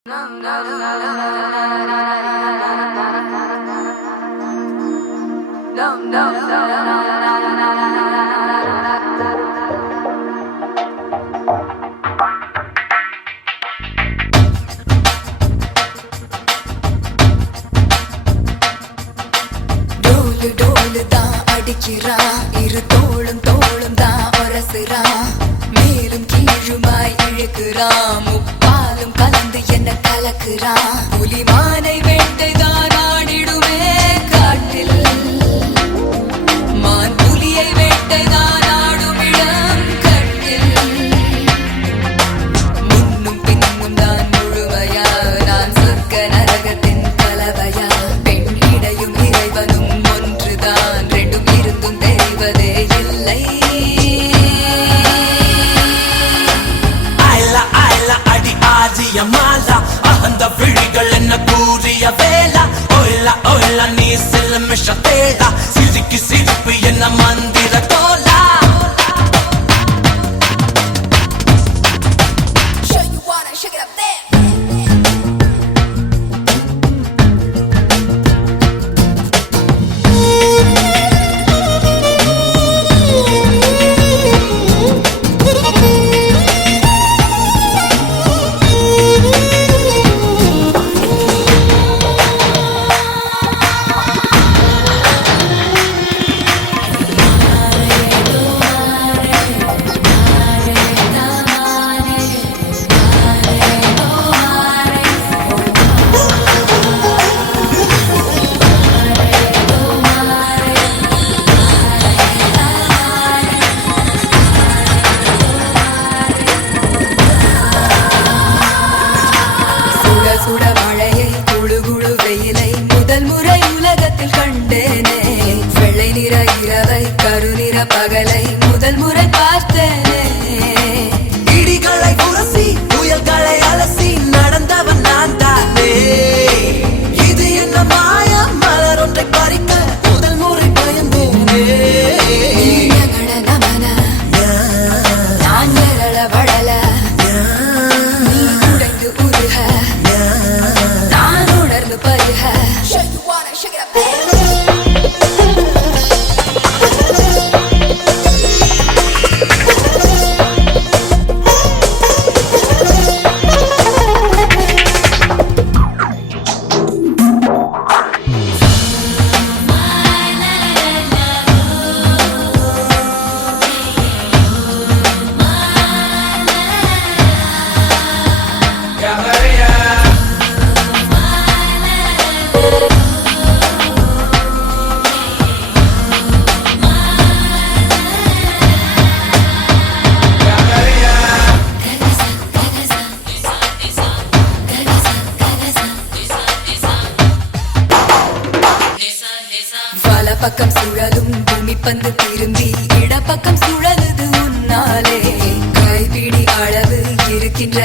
டோலு தான் அடிக்கிறான், இரு தோளும் தான் உரசுறான், மேலும் கீழுமாய் இழுக்கிறான், முப்பாலும் கலந்து என்ன கலக்குறான். புலிமானை வேட்டைதான் ஆடிடுமே காட்டில், மான் புலியை வேட்டைதான் ஆடும் இடம் கட்டில். முன்னும் பின்னும் தான் முழுமையா, நான் சொர்க்க நரகத்தின் கலவையா. பெண் இடையும் இறைவனும் ஒன்றுதான், ரெண்டும் இருந்தும் தெரிவதே இல்லை. அந்த விழிகள் என்ன கூறிய வேளா, ஒயிலா ஒயிலா நீ சில மிஷ தேடா, சிரிக்கு சிரிப்பு என்ன மந்திர தோலா. சுட மழையை குழு குழு வெயிலை முதல் முறை உலகத்தில் கண்டேனே. வெள்ளை நிற இரவை கருநிற பகலை முதல் முறை பார்த்தேனே. இடிகளை உரசி புயல்களை அலசி நடந்தவன் நான் தானே. இது என்ன மாயா, மலர் ஒன்றை பறிக்க முதல் முறை பயந்தேனே. நமன நான் எரள வளல, நீ உடைந்து உருக, நான் உணர்ந்து பருக. பக்கம் சுழலும் பூமி பந்து திரும்பி இடப்பக்கம் சுழலுது உன்னாலே. கைபிடி அளவு இருக்கின்ற